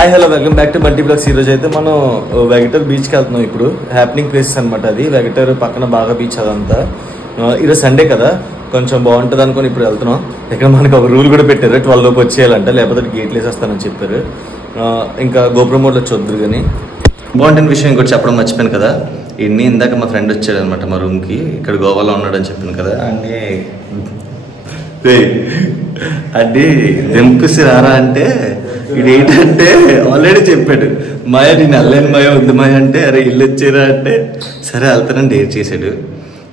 Hi hello welcome back to Bunty blogs. ఈ రోజు అయితే మనం వెగటర్ బీచ్కి వెళ్తున్నాం. ఇప్పుడు హ్యాపెనింగ్ ప్లేసెస్ అనమాట. అది వెగటర్ పక్కన బాగా బీచ్ అదంతా. ఈరోజు సండే కదా, కొంచెం బాగుంటుంది అనుకుని ఇప్పుడు వెళ్తున్నాం. ఇక్కడ మనకు ఒక రూల్ కూడా పెట్టారు, 12 లోపు వచ్చేయాలంట, లేకపోతే గేట్లు వేసేస్తానని చెప్పారు. ఇంకా గోపురం మోడ్లో చూద్దరు. కానీ బాగుంటున్న విషయం ఇంకోటి చెప్పడం మర్చిపోయాను కదా. ఇన్ని ఇందాక మా ఫ్రెండ్ వచ్చాడు అనమాట మా రూమ్కి. ఇక్కడ గోవాలో ఉన్నాడని చెప్పాను కదా. అడ్డి దెంపుసి రారా అంటే ఇది ఏంటంటే ఆల్రెడీ చెప్పాడు, మాయ నేను వెళ్ళలేను మాయ, వద్దు మాయ అంటే, అరే ఇల్లు వచ్చారా అంటే సరే వెళ్తానని డేర్ చేశాడు.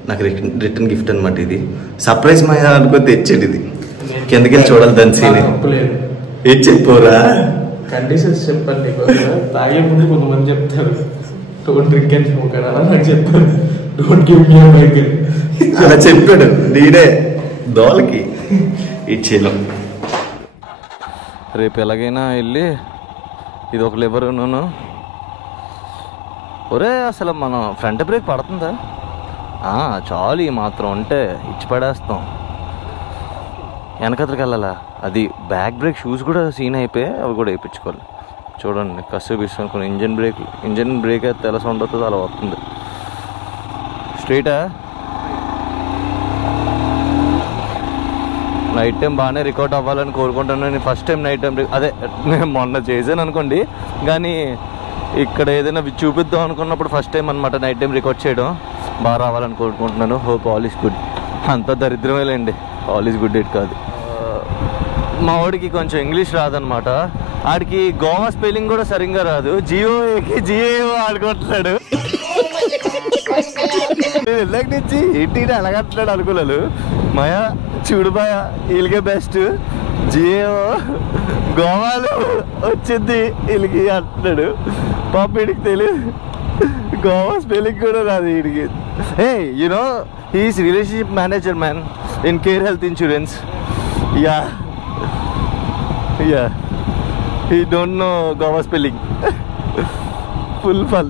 నాకు రిటర్న్ గిఫ్ట్ అనమాట. ఇది సర్ప్రైజ్ మాయ అనుకో తెచ్చాడు. ఇది కిందకి చూడాలి దాని సీన్. ఏం చెప్పోరా కండిషన్స్ చెప్పండి. తాగే ముందు కొంతమంది చెప్తారు డోంట్ డ్రింక్ అండ్ స్మోక్ అని, అలా నాకు చెప్పారు don't give me a bike అలా చెప్పాడు. నేనే దోలకి ఇచ్చేలో. రేపు ఎలాగైనా వెళ్ళి ఇది ఒక లివరును. ఒరే అసలు మనం ఫ్రంట్ బ్రేక్ పడుతుందా? చాలు ఈ మాత్రం ఉంటే ఇచ్చి పడేస్తాం. వెనకతలకి వెళ్ళాలా? అది బ్యాక్ బ్రేక్ షూస్ కూడా సీన్ అయిపోయి అవి కూడా వేయించుకోవాలి. చూడండి కసు తీసుకొని ఇంజన్ బ్రేక్ అయితే ఎలా సౌండ్ అవుతుందో అలా వస్తుంది. స్ట్రైటా నైట్ టైం బాగానే రికార్డ్ అవ్వాలని కోరుకుంటున్నాను. ఫస్ట్ టైం నైట్ టైం అదే నేను మొన్న చేశాను అనుకోండి, కానీ ఇక్కడ ఏదైనా చూపిద్దాం అనుకున్నప్పుడు ఫస్ట్ టైం అనమాట నైట్ టైం రికార్డ్ చేయడం. బాగా రావాలని కోరుకుంటున్నాను. Hope all is good. అంత దరిద్రమేలేండి, ఆల్ ఈస్ గుడ్ ఇట్ కాదు. మా వాడికి కొంచెం ఇంగ్లీష్ రాదనమాట. ఆడికి గోవా స్పెల్లింగ్ కూడా సరిగ్గా రాదు. జియోకి జియో ఆడుకుంటున్నాడు. ఇళ్ళకి నుంచి ఏంటి అలాగంటున్నాడు అనుకోలేదు. మాయా చూడు మాయా వీళ్ళకే బెస్ట్, జియో గోవాలో వచ్చింది వీళ్ళకి అంటున్నాడు. పాప వీడికి తెలియదు గోవా స్పెల్లింగ్ కూడా రాదు వీడికి. Hey you know he is relationship manager man in care health insurance. Yeah he don't know Goa spelling. Full fun.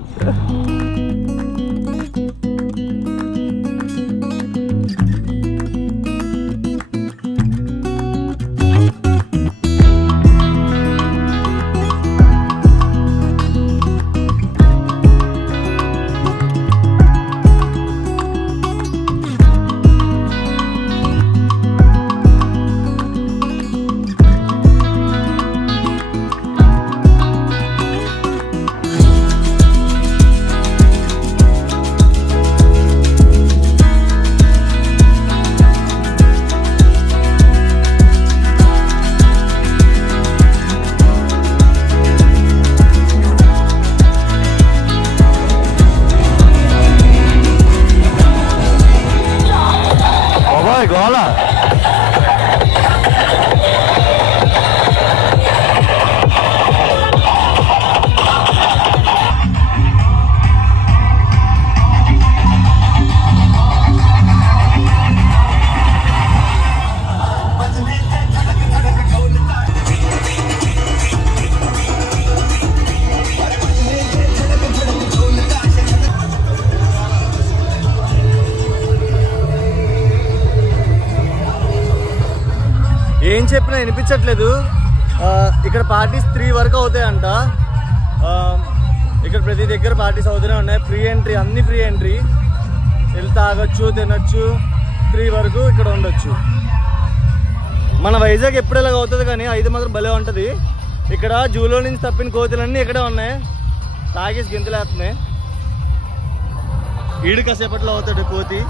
గోలా ఏం చెప్పినా వినిపించట్లేదు. ఇక్కడ పార్టీస్ 3 వరకు అవుతాయంట. ఇక్కడ ప్రతి దగ్గర పార్టీస్ అవుతూనే ఉన్నాయి. ఫ్రీ ఎంట్రీ, అన్ని ఫ్రీ ఎంట్రీ. వెళ్ళి తాగొచ్చు, తినొచ్చు. 3 వరకు ఇక్కడ ఉండొచ్చు. మన వైజాగ్ ఎప్పుడు ఇలాగ అవుతుంది, కానీ 5 మాత్రం భలే ఉంటుంది. ఇక్కడ జూలో నుంచి తప్పిన కోతులన్నీ ఇక్కడే ఉన్నాయి. తాగేసి గింతలేస్తున్నాయి. ఈడు కాసేపట్లో అవుతాడు కోతి.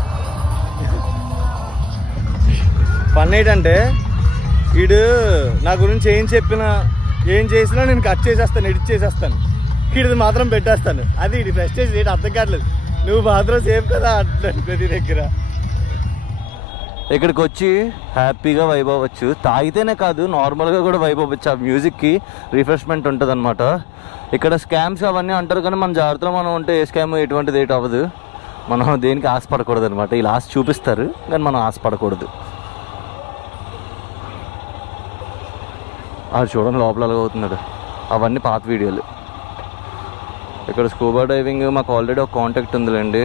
ఫన్ ఏంటంటే వీడు నా గురించి ఏం చెప్పినా ఏం చేసినా నేను కట్ చేసేస్తాను, ఎడిట్ చేసేస్తాను. వీడిది మాత్రం పెట్టేస్తాను. అది ఇది ఫ్రస్ట్రేషన్ ఏంటి అర్థం కావట్లేదు. నువ్వు మాత్రం సేఫ్ కదా అంటాను ప్రతి దగ్గర. ఇక్కడికి వచ్చి హ్యాపీగా వైబ్ అవ్వచ్చు. తాగితేనే కాదు, నార్మల్గా కూడా వైబ్ అవ్వచ్చు. ఆ మ్యూజిక్కి రిఫ్రెష్మెంట్ ఉంటుంది అనమాట. ఇక్కడ స్కామ్స్ అవన్నీ అంటారు, కానీ మన జాగ్రత్తలో మనం ఉంటే ఏ స్కామ్ ఎటువంటిది ఏటి అవ్వదు. మనం దేనికి ఆశపడకూడదు అనమాట. ఇలా ఆశ చూపిస్తారు కానీ మనం ఆశపడకూడదు. అది చూడండి లోపల అవుతున్నాడు. అవన్నీ పాత వీడియోలు. ఇక్కడ స్కూబా డైవింగ్ మాకు ఆల్రెడీ ఒక కాంటాక్ట్ ఉందిలేండి,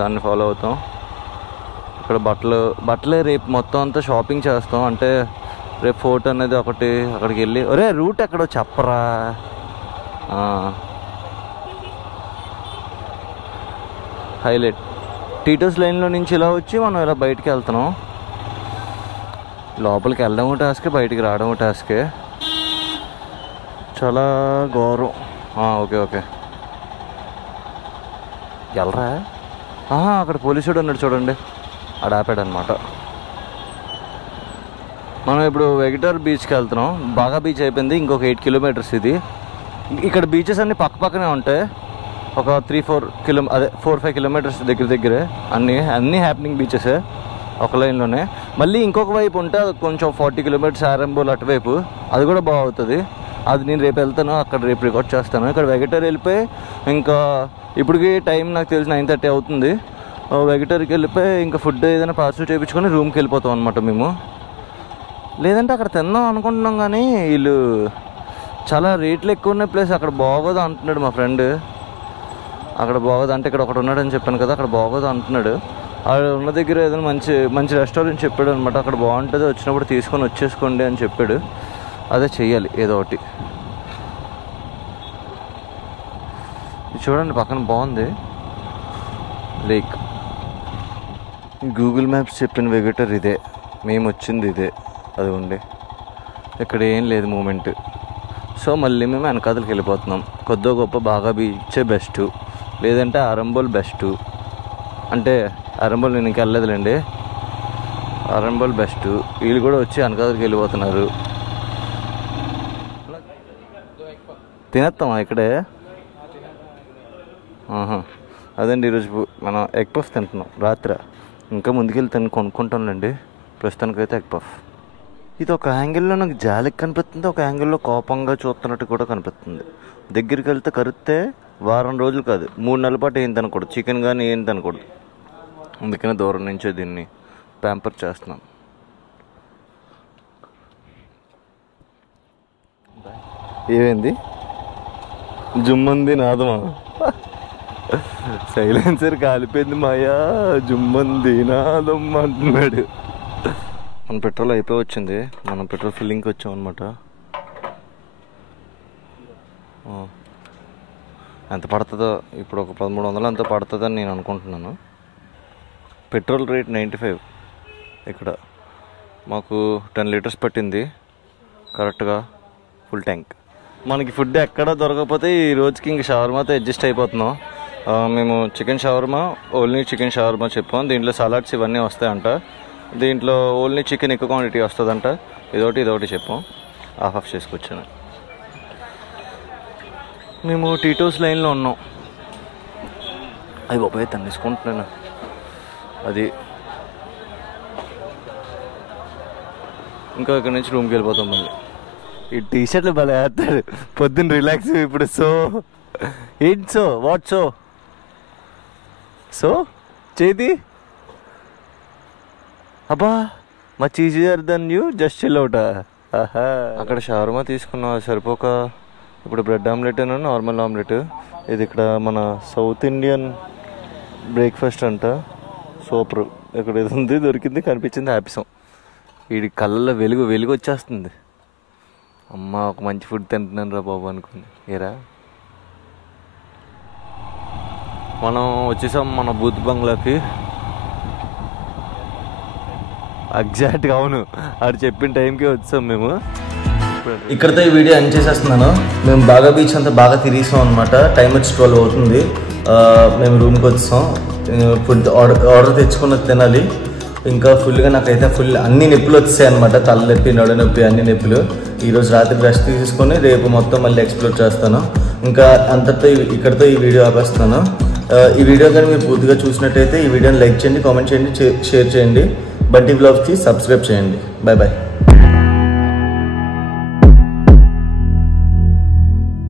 దాన్ని ఫాలో అవుతాం. ఇక్కడ బట్టలే రేపు మొత్తం అంతా షాపింగ్ చేస్తాం. అంటే రేపు ఫోర్ట్ అనేది ఒకటి, అక్కడికి వెళ్ళి ఒరే రూట్ ఎక్కడో చెప్పరా. హైలైట్. టీటోస్ లైన్లో నుంచి ఇలా వచ్చి మనం ఇలా బయటికి వెళ్తున్నాం. లోపలికి వెళ్ళడం టాస్కే, బయటికి రావడం టాస్కే. చాలా ఘోరం. ఓకే వెళ్ళరా. అక్కడ పోలీసుడు ఉన్నాడు చూడండి, ఆడ ఆపాడు అనమాట. మనం ఇప్పుడు వెగిటార్ బీచ్కి వెళ్తున్నాం. బాగా బీచ్ అయిపోయింది, ఇంకొక 8 కిలోమీటర్స్ ఇది. ఇక్కడ బీచెస్ అన్నీ పక్కనే ఉంటాయి. ఒక 4-5 కిలోమీటర్స్ దగ్గరే అన్నీ హ్యాపెనింగ్ బీచెసే ఒక లైన్లోనే. మళ్ళీ ఇంకొక వైపు ఉంటే అది కొంచెం 40 కిలోమీటర్స్ ఆరంభోలు అటువైపు, అది కూడా బాగుతుంది. అది నేను రేపు వెళ్తాను, అక్కడ రేపు రికార్డ్ చేస్తాను. ఇక్కడ వెగిటార్ వెళ్ళిపోయి ఇంకా ఇప్పటికి టైం నాకు తెలిసి 9:30 అవుతుంది. వెగిటార్కి వెళ్ళిపోయి ఇంకా ఫుడ్ ఏదైనా పార్సల్ చేయించుకొని రూమ్కి వెళ్ళిపోతాం అనమాట మేము. లేదంటే అక్కడ తిందాం అనుకుంటున్నాం కానీ వీళ్ళు చాలా రేట్లు ఎక్కువ ఉన్నాయి. ప్లేస్ అక్కడ బాగోదు అంటున్నాడు మా ఫ్రెండ్. అక్కడ బాగోదు అంటే ఇక్కడ ఒకటి ఉన్నాడని చెప్పాను కదా, అక్కడ బాగోదు అంటున్నాడు. అక్కడ ఉన్న దగ్గర ఏదైనా మంచి రెస్టారెంట్ చెప్పాడు అనమాట. అక్కడ బాగుంటుంది, వచ్చినప్పుడు తీసుకొని వచ్చేసుకోండి అని చెప్పాడు. అదే చెయ్యాలి ఏదో ఒకటి. చూడండి పక్కన బాగుంది లేక్. గూగుల్ మ్యాప్స్ చెప్పిన వెగిటార్ ఇదే, మేము వచ్చింది ఇదే. అది ఉండే ఇక్కడ ఏం లేదు మూమెంట్. సో మళ్ళీ మేము వెనకాతలకి వెళ్ళిపోతున్నాం. కొద్దో గొప్ప బాగా బీచే బెస్ట్, లేదంటే ఆరంబోల్ బెస్ట్. అంటే ఆరంబోల్ నేను ఇంకా వెళ్ళలేదులేండి, ఆరంబోల్ బెస్ట్. వీళ్ళు కూడా వచ్చి వెనకాతలకి వెళ్ళిపోతున్నారు. తినేస్తామా ఇక్కడే? అదండి ఈరోజు మనం ఎగ్ పఫ్ తింటున్నాం రాత్రి. ఇంకా ముందుకెళ్ళి కొనుక్కుంటాంలేండి. ప్రస్తుతానికైతే ఎగ్ పఫ్. ఇది ఒక యాంగిల్లో నాకు జాలికి కనిపిస్తుంది, ఒక యాంగిల్లో కోపంగా చూస్తున్నట్టు కూడా కనిపిస్తుంది. దగ్గరికి వెళ్తే కరిస్తే వారం రోజులు కాదు 3 నెలల పాటు ఏం తినకూడదు, చికెన్ కానీ ఏం తినకూడదు. అందుకనే దూరం నుంచే దీన్ని ప్యాంపర్ చేస్తున్నాను. ఏమైంది? జుమ్మంది నాదమా? సైలెన్సర్ కాలిపోయింది మాయా. జుమ్మంది నాదం అంటున్నాడు. మన పెట్రోల్ అయిపోయి వచ్చింది. మనం పెట్రోల్ ఫిల్లింగ్కి వచ్చాం అనమాట. ఎంత పడుతుందో ఇప్పుడు, ఒక 1300 ఎంత పడుతుందని నేను అనుకుంటున్నాను. Petrol rate 95. ఇక్కడ మాకు 10 లీటర్స్ పట్టింది కరెక్ట్గా ఫుల్ ట్యాంక్. మనకి ఫుడ్ ఎక్కడ దొరకకపోతే ఈ రోజుకి ఇంక షవర్మాతో అడ్జస్ట్ అయిపోతున్నాం. మేము chicken shawarma, only chicken shawarma చెప్పాం. దీంట్లో సలాడ్స్ ఇవన్నీ వస్తాయంట. దీంట్లో ఓన్లీ చికెన్ ఎక్కువ క్వాంటిటీ వస్తుందంట. ఇదొకటి చెప్పాం. ఆఫ్ చేసుకొచ్చాను. మేము టీటోస్ లైన్లో ఉన్నాం. అవి బాబాయ్ తన్నేసుకుంటున్నాను. అది ఇంకా ఇక్కడ నుంచి రూమ్కి వెళ్ళిపోతాం. మళ్ళీ ఈ టీషర్ట్లు భలే వేస్తాడు పొద్దున్న రిలాక్స్. ఇప్పుడు ఏంటి వాట్ సో చేతి అబ్బా much easier then you just chill out. అక్కడ షవర్మా తీసుకున్నా సరిపోక ఇప్పుడు బ్రెడ్ ఆమ్లెట్ అన్నా నార్మల్ ఆమ్లెట్. ఇది ఇక్కడ మన సౌత్ ఇండియన్ బ్రేక్ఫాస్ట్ అంట. సూపర్. ఇక్కడ ఇది ఉంది, దొరికింది, కనిపించింది, హ్యాపీసం. వీడి కళ్ళల్లో వెలుగు వచ్చేస్తుంది. అమ్మ ఒక మంచి ఫుడ్ తింటున్నాను రా బాబు అనుకుంది. ఏరా మనం వచ్చేసాం మన బూత్ బంగ్లాకి. ఎగ్జాక్ట్గా అవును, ఆడు చెప్పిన టైంకి వచ్చాం మేము. ఇక్కడతో ఈ వీడియో ఎండ్ చేసేస్తున్నాను. మేము బాగా బీచ్ అంతా బాగా తిరిగిసాం అనమాట. టైం వచ్చి 12 అవుతుంది. మేము రూమ్కి వచ్చాం. ఫుడ్ ఆర్డర్ తెచ్చుకున్నది తినాలి. ఇంకా ఫుల్గా నాకైతే అన్ని నొప్పులు వచ్చాయి అనమాట. తలనొప్పి, నడు నొప్పి, అన్ని నొప్పులు. ఈరోజు రాత్రి రెస్ట్ తీసుకొని రేపు మొత్తం మళ్ళీ ఎక్స్ప్లోర్ చేస్తాను. ఇంకా అంతటితో ఇక్కడితో ఈ వీడియో ఆపేస్తాను. ఈ వీడియో కానీ మీరు పూర్తిగా చూసినట్టయితే ఈ వీడియోని లైక్ చేయండి, కామెంట్ చేయండి, షేర్ చేయండి. బంటి బ్లాగ్స్కి సబ్స్క్రైబ్ చేయండి. Bye bye.